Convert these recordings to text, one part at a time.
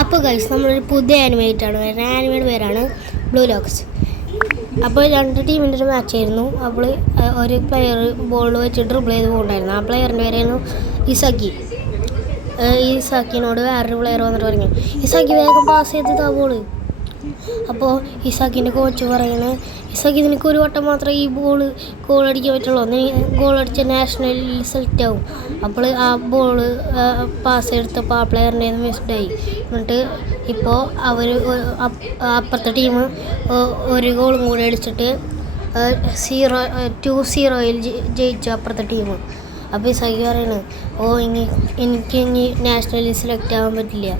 അപ്പോൾ ഗൈസ് നമ്മളൊരു പുതിയ ആനിമേറ്റാണ്. ആനിമയുടെ പേരാണ് ബ്ലൂ ലോക്സ്. അപ്പോൾ രണ്ട് ടീമിൻ്റെ ഒരു മാച്ചായിരുന്നു. അപ്പോൾ ഒരു പ്ലെയർ ബോൾ വെച്ച് ഡ്രിബിൾ ചെയ്ത് പോകുന്നുണ്ടായിരുന്നു. ആ പ്ലെയറിൻ്റെ പേരായിരുന്നു ഇസാക്കി. ഇസാക്കിനോട് വേറൊരു പ്ലെയർ വന്നിട്ട് പറഞ്ഞു, ഇസാക്കി വേഗം പാസ് ചെയ്തതാ ബോൾ. അപ്പോൾ ഇസാക്കിൻ്റെ കോച്ച് പറയുന്നത്, ഇസാക്കി നിനക്ക് ഒരു വട്ടം മാത്രമേ ഈ ഗോൾ അടിക്കാൻ പറ്റുള്ളൂ, നീ ഗോൾ അടിച്ച നാഷണലിൽ സെലക്ട് ആവും. അപ്പോൾ ആ ബോൾ പാസ് എടുത്തപ്പോൾ ആ പ്ലെയറിൻ്റെ മിസ്ഡായി. എന്നിട്ട് ഇപ്പോൾ അവർ അപ്പുറത്തെ ടീം ഒരു ഗോളും കൂടി അടിച്ചിട്ട് 2-0 ജയിച്ചു അപ്പുറത്തെ ടീം. അപ്പോൾ ഇസാക്കി പറയുന്നത്, എനിക്ക് ഇനി നാഷണലിൽ സെലക്ട് ആവാൻ പറ്റില്ല.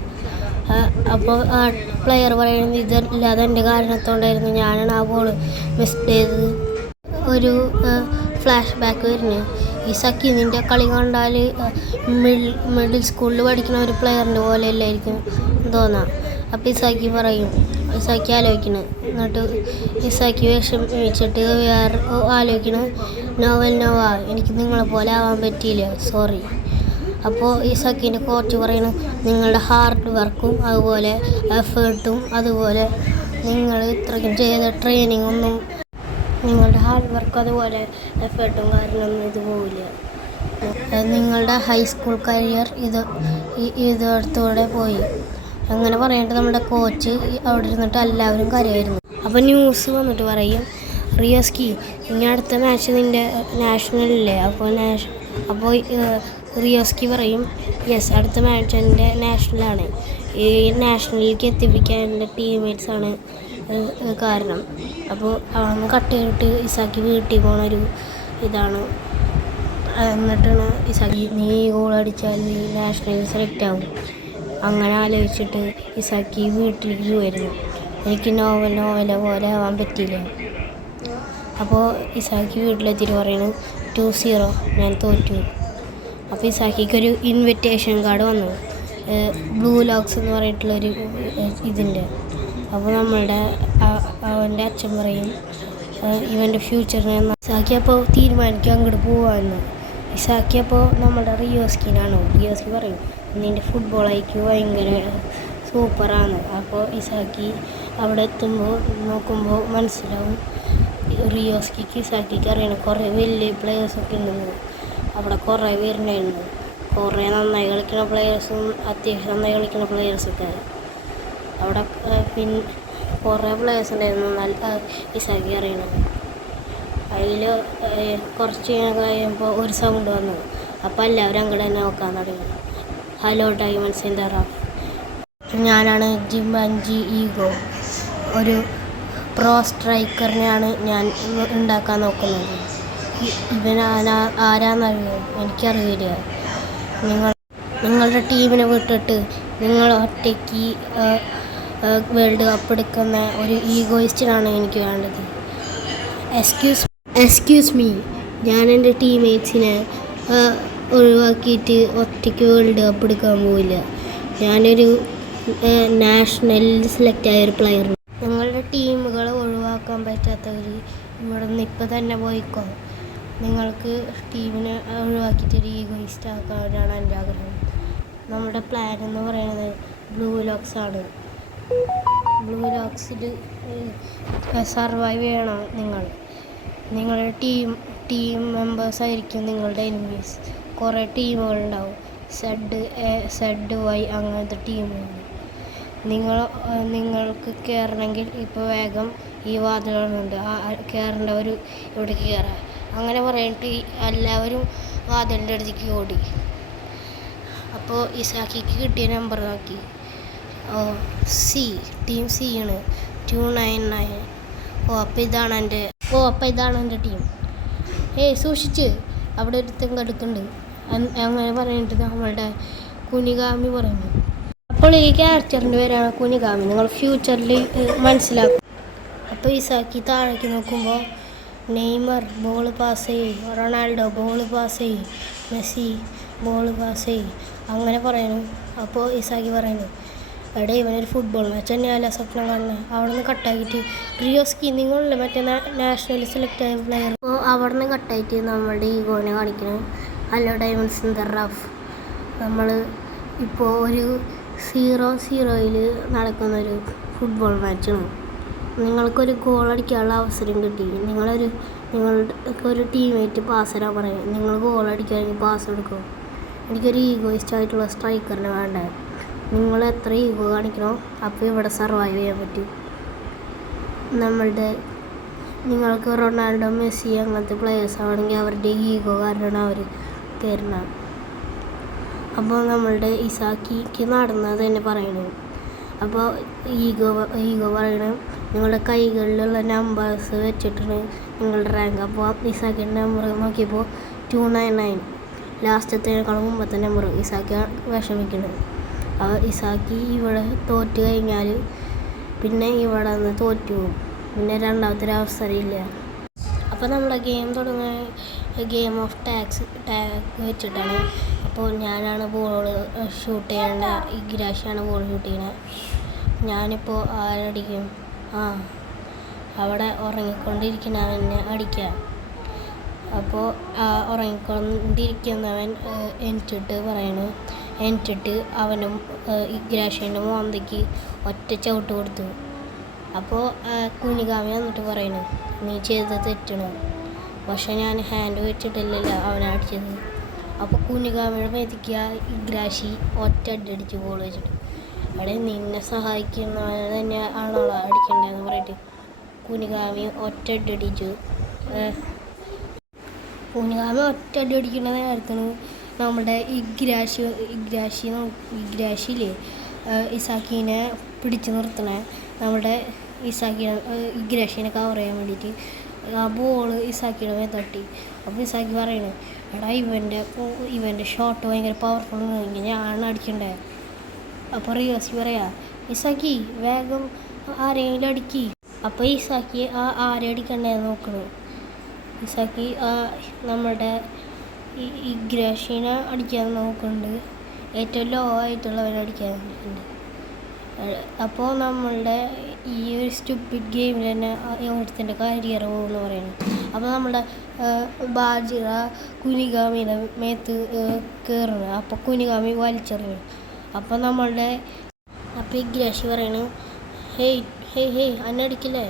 അപ്പോൾ ആ പ്ലെയർ പറയുന്നത്, ഇതല്ലാതെ എൻ്റെ കാരണത്തോണ്ടായിരുന്നു, ഞാനാണ് ആ ബോൾ മിസ് ചെയ്തത്. ഒരു ഫ്ലാഷ് ബാക്ക് വരുന്നത്, ഇസാക്കി നിൻ്റെ കളി കണ്ടാൽ മിഡിൽ സ്കൂളിൽ പഠിക്കുന്ന ഒരു പ്ലെയറിൻ്റെ പോലെ അല്ലായിരിക്കും തോന്നാം. അപ്പോൾ ഇസാക്കി ആലോചിക്കണം. എന്നിട്ട് ഇസാക്കി വിഷമിച്ചിട്ട് വേറെ ആലോചിക്കണം, നോവ എനിക്ക് നിങ്ങളെ പോലെ ആവാൻ പറ്റിയില്ല, സോറി. അപ്പോൾ ഇസാക്കിൻ്റെ കോച്ച് പറയുന്നത്, നിങ്ങളുടെ ഹാർഡ് വർക്കും അതുപോലെ എഫേർട്ടും അതുപോലെ നിങ്ങൾ ഇത്രയ്ക്കും ചെയ്ത ട്രെയിനിങ് ഒന്നും, നിങ്ങളുടെ ഹാർഡ് വർക്കും അതുപോലെ എഫേർട്ടും കാരണമൊന്നും ഇത് പോവില്ല. നിങ്ങളുടെ ഹൈസ്കൂൾ കരിയർ ഇതോടത്തോടെ പോയി. അങ്ങനെ പറയാനായിട്ട് നമ്മുടെ കോച്ച് അവിടെ ഇരുന്നിട്ട് എല്ലാവരും കരയായിരുന്നു. അപ്പോൾ ന്യൂസ് വന്നിട്ട് പറയും, റിയോസ്കി ഇനി അടുത്ത മാച്ച് നിൻ്റെ നാഷണലില്ലേ? അപ്പോൾ റിയോസ്കി പറയും, യെസ്, അടുത്ത മാച്ച് എൻ്റെ നാഷണലാണ്. ഈ നാഷണലിലേക്ക് എത്തിപ്പിക്കാൻ എൻ്റെ ടീംമേറ്റ്സാണ് കാരണം. അപ്പോൾ അവിടുന്ന് കട്ട് ചെയ്തിട്ട് ഇസാക്കി വീട്ടിൽ പോണൊരു ഇതാണ്. എന്നിട്ടാണ് ഇസാക്കി, നീ ഗോൾ അടിച്ചാൽ നീ നാഷണലിൽ സെലക്ട് ആവും. അങ്ങനെ ആലോചിച്ചിട്ട് ഇസാക്കി വീട്ടിലേക്ക് പോയിരുന്നു. എനിക്ക് നോവല പോലെ ആവാൻ പറ്റിയില്ല. അപ്പോൾ ഇസാക്കി വീട്ടിലെത്തിയിട്ട് പറയുന്നു, 2-0 ഞാൻ തോറ്റു. അപ്പോൾ ഇസാക്കിക്കൊരു ഇൻവിറ്റേഷൻ കാർഡ് വന്നു, ബ്ലൂ ലോക്സ് എന്ന് പറഞ്ഞിട്ടുള്ളൊരു ഇതിൻ്റെ. അപ്പോൾ അവൻ്റെ അച്ഛൻ പറയും, ഇവൻ്റെ ഫ്യൂച്ചറിനെ ഇസാക്കി അപ്പോൾ തീരുമാനിക്കും അങ്ങോട്ട് പോകാമെന്ന്. ഇസാക്കി അപ്പോൾ നമ്മുടെ റിയോസ്കി പറയും, നിൻ്റെ ഫുട്ബോൾ ഐക്യു ഭയങ്കര സൂപ്പറാണ്. അപ്പോൾ ഇസാക്കി അവിടെ എത്തുമ്പോൾ നോക്കുമ്പോൾ മനസ്സിലാവും, റിയോസ്കിക്ക് ഇസാക്കിക്ക് അറിയണം കുറേ വലിയ പ്ലെയേഴ്സൊക്കെ ഉണ്ടെന്ന്. അവിടെ കുറേ പേരുണ്ടായിരുന്നു, കുറേ നന്നായി കളിക്കുന്ന പ്ലെയേഴ്സും അത്യാവശ്യം നന്നായി കളിക്കുന്ന പ്ലെയേഴ്സൊക്കെ. അവിടെ പിന്നെ കുറേ പ്ലെയേഴ്സ് ഉണ്ടായിരുന്നു നല്ല ഇസാക്കി അറിയണം. അതിൽ കുറച്ച് കഴിയുമ്പോൾ ഒരു സൗണ്ട് വന്നു. അപ്പോൾ എല്ലാവരും അങ്ങോട്ട് തന്നെ നോക്കാൻ തുടങ്ങി. Hello diamonds in the rough, ഞാനാണ് ജിംബാൻജി ഈഗോ. ഒരു പ്രോ സ്ട്രൈക്കറിനെയാണ് ഞാൻ ഉണ്ടാക്കാൻ നോക്കുന്നത്. ഇവൻ ആരാന്നറിയോ? എനിക്കറിയില്ല. നിങ്ങളുടെ ടീമിനെ വിട്ടിട്ട് നിങ്ങൾ ഒറ്റയ്ക്ക് വേൾഡ് കപ്പ് എടുക്കുന്ന ഒരു ഈഗോയിസ്റ്റിനാണ് എനിക്ക് വേണ്ടത്. എക്സ്ക്യൂസ് മീ, ഞാൻ എൻ്റെ ടീംമേറ്റ്സിനെ ഒഴിവാക്കിയിട്ട് ഒറ്റയ്ക്ക് വേൾഡ് കപ്പ് എടുക്കാൻ പോവില്ല. ഞാനൊരു നാഷണലിൽ സെലക്ട് ആയ ഒരു പ്ലെയർ. നിങ്ങളുടെ ടീമുകളെ ഒഴിവാക്കാൻ പറ്റാത്തവർ ഇവിടെ നിന്ന് ഇപ്പം തന്നെ പോയിക്കോ. നിങ്ങൾക്ക് ടീമിനെ ഒഴിവാക്കിയിട്ടൊരു ഈഗോയിസ്റ്റ് ആക്കാനാണ് എൻ്റെ ആഗ്രഹം. നമ്മുടെ പ്ലാൻ എന്ന് പറയുന്നത് ബ്ലൂ ലോക്സ് ആണ്. ബ്ലൂ ലോക്സിൽ സർവൈവ് ചെയ്യണം. നിങ്ങളുടെ ടീം മെമ്പേഴ്സായിരിക്കും നിങ്ങളുടെ എനിമീസ്. കുറേ ടീമുകളുണ്ടാവും, ZY അങ്ങനത്തെ ടീമുകൾ. നിങ്ങൾക്ക് കയറണമെങ്കിൽ ഇപ്പോൾ വേഗം ഈ വാതിലുകളുണ്ട്, കയറേണ്ടവർ ഇവിടെ കയറാം. അങ്ങനെ പറഞ്ഞിട്ട് എല്ലാവരും വാതിലിൻ്റെ അടുത്തേക്ക് ഓടി. അപ്പോൾ ഇസാക്കിക്ക് കിട്ടിയ നമ്പർ നോക്കി, ടീം C ആണ് 299. അപ്പോൾ ഇതാണ് എൻ്റെ ടീം. സൂക്ഷിച്ച്, അവിടെ ഒരുത്തം കടുക്കുന്നുണ്ട്. അങ്ങനെ പറഞ്ഞിട്ട് നമ്മളുടെ കുനിഗാമി പറഞ്ഞു. അപ്പോൾ ഈ ക്യാരക്ടറിൻ്റെ പേരാണ് കുനിഗാമി. നിങ്ങൾ ഫ്യൂച്ചറിൽ മനസ്സിലാക്കും. അപ്പോൾ ഇസാക്കി താഴേക്ക് നോക്കുമ്പോൾ നെയ്മർ ബോൾ പാസ് ചെയ്യും, റൊണാൾഡോ ബോൾ പാസ് ചെയ്യും, മെസ്സി ബോൾ പാസ് ചെയ്യും, അങ്ങനെ പറയുന്നു. അപ്പോൾ ഇസാക്കി പറയുന്നു, എടേ ഇവനൊരു ഫുട്ബോൾ മാച്ച് തന്നെയല്ല സ്വപ്നം കാണുന്നത്. അവിടെ നിന്ന് കട്ടാക്കിയിട്ട്, റിയോസ്കി നിങ്ങളല്ലേ മറ്റേ നാഷണൽ സെലക്ട് ആയ പ്ലെയർ. അപ്പോൾ അവിടെ നിന്ന് കട്ടായിട്ട് നമ്മളുടെ ഈഗോനെ കാണിക്കണം. Hello diamonds in the rough, നമ്മൾ ഇപ്പോൾ ഒരു 0-0 നടക്കുന്നൊരു ഫുട്ബോൾ മാച്ചാണ്. നിങ്ങൾക്കൊരു ഗോൾ അടിക്കാനുള്ള അവസരം കിട്ടി. നിങ്ങൾക്കൊരു ടീമേറ്റ് പാസ് തരാൻ പറയും. നിങ്ങൾ ഗോൾ അടിക്കുകയാണെങ്കിൽ പാസ് കൊടുക്കും. എനിക്കൊരു ഈഗോയിസ്റ്റ് ആയിട്ടുള്ള സ്ട്രൈക്കറിനെ വേണ്ടേ. നിങ്ങൾ എത്ര ഈഗോ കാണിക്കണോ അപ്പോൾ ഇവിടെ സർവൈവ് ചെയ്യാൻ പറ്റും. നിങ്ങൾക്ക് റൊണാൾഡോ, മെസ്സി അങ്ങനത്തെ പ്ലെയേഴ്സ് ആണെങ്കിൽ അവരുടെ ഈഗോ കാരണമാണ് അവർ കയറുന്നത്. അപ്പോൾ നമ്മളുടെ ഇസാക്കിക്ക് നടന്നത് തന്നെ പറയണത്. അപ്പോൾ ഈഗോ പറയണം. നിങ്ങളുടെ കൈകളിലുള്ള നമ്പേഴ്സ് വെച്ചിട്ടാണ് നിങ്ങളുടെ റാങ്ക്. അപ്പോൾ ഇസാക്കിൻ്റെ നമ്പർ നോക്കിയപ്പോൾ 299, ലാസ്റ്റത്തേക്കാളും മുമ്പത്തെ നമ്പർ. ഇസാക്കി വിഷമിക്കുന്നത്. ഇസാക്കി ഇവിടെ തോറ്റ് കഴിഞ്ഞാൽ പിന്നെ ഇവിടെ നിന്ന് തോറ്റു പോകും. പിന്നെ രണ്ടാമത്തെ ഒരു അവസരമില്ല. അപ്പോൾ നമ്മുടെ ഗെയിം തുടങ്ങുന്ന ഗെയിം ഓഫ് ടാഗ് വെച്ചിട്ടാണ്. അപ്പോൾ ഞാനാണ് ബോൾ ഷൂട്ട് ചെയ്യേണ്ടത്. ഇഗ്രാഷിയാണ് ബോൾ ഷൂട്ട് ചെയ്യുന്നത്. ഞാനിപ്പോൾ ആരടിക്കും? അവിടെ ഉറങ്ങിക്കൊണ്ടിരിക്കുന്നവനെ അടിക്കാം. അപ്പോൾ ഉറങ്ങിക്കൊണ്ടിരിക്കുന്നവൻ എനിച്ചിട്ട് പറയണു. എന്നിട്ട് അവനും ഇഗ്രാഷിൻ്റെ മോന്തയ്ക്ക് ഒറ്റ ചവിട്ട് കൊടുത്തു. അപ്പോൾ കുനിഗാമി വന്നിട്ട് പറയണു, നീ ചെയ്തത് തെറ്റണു. പക്ഷെ ഞാൻ ഹാൻഡ് വെച്ചിട്ടില്ലല്ലോ അവനെ അടിച്ചത്. അപ്പോൾ കുനിഗാമിയുടെ മേത്തിക്ക് ഇഗ്രാഷി ഒറ്റ അടിച്ച് ബോൾ വെച്ചിട്ട്, അവിടെ നിന്നെ സഹായിക്കുന്നവനെ തന്നെ ആണോളോ അടിക്കണ്ടേന്ന് പറഞ്ഞിട്ട് കുനിഗാമി ഒറ്റ അടിച്ചു. കുനിഗാമി ഒറ്റ അടിക്കുന്ന നേരത്തിന് നമ്മുടെ ഇഗ്രാഷിയില്ലേ ഇസാക്കിനെ പിടിച്ച് നിർത്തണേ. നമ്മുടെ ഇഗ്രാഷിനെ കവർ ചെയ്യാൻ വേണ്ടിയിട്ട് ആ ബോള് ഇസാക്കിയുടെ മേൽ തട്ടി. അപ്പോൾ ഇസാക്കി പറയണേ, എടാ ഇവൻ്റെ ഷോട്ട് ഭയങ്കര പവർഫുൾ ആണെങ്കിൽ ഞാനാണ് അടിക്കണ്ടേ. അപ്പോൾ റിയോസി പറയാ, ഇസാക്കി വേഗം ആരെങ്കിലും അടിക്കി. അപ്പോൾ ഇസാക്കി ആരെ അടിക്കണ്ടേന്ന് നോക്കണു. ഇസാക്കി നമ്മുടെ ഇഗ്രാഷിനെ അടിക്കാൻ നോക്കുന്നുണ്ട്. ഏറ്റവും ലോ ആയിട്ടുള്ളവനെ അടിക്കാൻ ഉണ്ട്. അപ്പോൾ നമ്മളുടെ ഈ ഒരു സ്റ്റുപ്പിഡ് ഗെയിമിൽ തന്നെ ഒരുത്തിൻ്റെ കരിയർ പോകുമെന്ന് പറയുന്നത്. അപ്പോൾ നമ്മുടെ ബാജിറ കുനിഗാമിയുടെ മേത്ത് കയറുന്നു. അപ്പോൾ കുനിഗാമി വലിച്ചെറിഞ്ഞു. അപ്പോൾ ഇഗ്രാഷി പറയണു, ഹേയ് അന്നെ അടിക്കില്ലേ,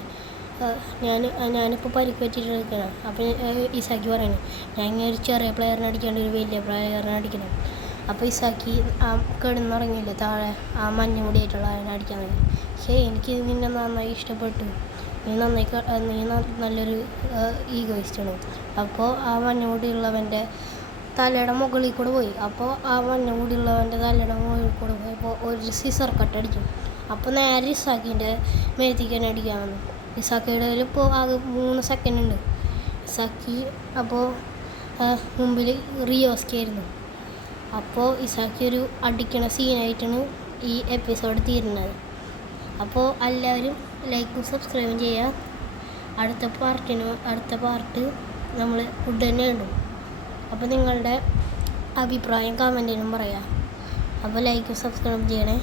ഞാനിപ്പോൾ പരിക്ക് വെച്ചിട്ടിരിക്കണം. അപ്പോൾ ഇസാക്കി പറയണു, ഞാൻ ഇങ്ങനെ ഒരു ചെറിയ പ്ലെയറിനെ അടിക്കാണ്ട് ഒരു വലിയ പ്ലെയറിനെ അടിക്കണം. അപ്പോൾ ഇസാക്കി കിടന്നുറങ്ങിയില്ലേ താഴെ ആ മഞ്ഞമുടിയായിട്ടുള്ള അതിനെ അടിക്കാൻ തുടങ്ങി. എനിക്ക് നിന്നെ നന്നായി ഇഷ്ടപ്പെട്ടു, നീ നല്ലൊരു ഈഗോയിസ്റ്റാണ്. അപ്പോൾ ആ മഞ്ഞമുടിയുള്ളവൻ്റെ തലയുടെ മുകളിൽ കൂടെ പോയി. അപ്പോൾ ആ മഞ്ഞമുടിയുള്ളവൻ്റെ തലയുടെ മുകളിൽ കൂടെ പോയപ്പോൾ ഒരു സിസർ കട്ട് അടിച്ചു. അപ്പോൾ നേരെ ഇസാക്കിൻ്റെ മേത്തേക്ക് തന്നെ അടിക്കാൻ വന്നു. ഇസാക്കിയുടെ ഇപ്പോൾ ആകെ 3 സെക്കൻഡ് ഉണ്ട്. ഇസാക്കി അപ്പോൾ മുമ്പിൽ റിയോസ്കി ആയിരുന്നു. അപ്പോൾ ഇസാക്കി ഒരു അടിക്കണ സീനായിട്ടാണ് ഈ എപ്പിസോഡ് തീരുന്നത്. അപ്പോൾ എല്ലാവരും ലൈക്കും സബ്സ്ക്രൈബും ചെയ്യുക. അടുത്ത പാർട്ട് നമ്മൾ ഉടനെ ഇടും. അപ്പോൾ നിങ്ങളുടെ അഭിപ്രായം കമൻറ്റിലും പറയാം. അപ്പോൾ ലൈക്കും സബ്സ്ക്രൈബ് ചെയ്യണേ.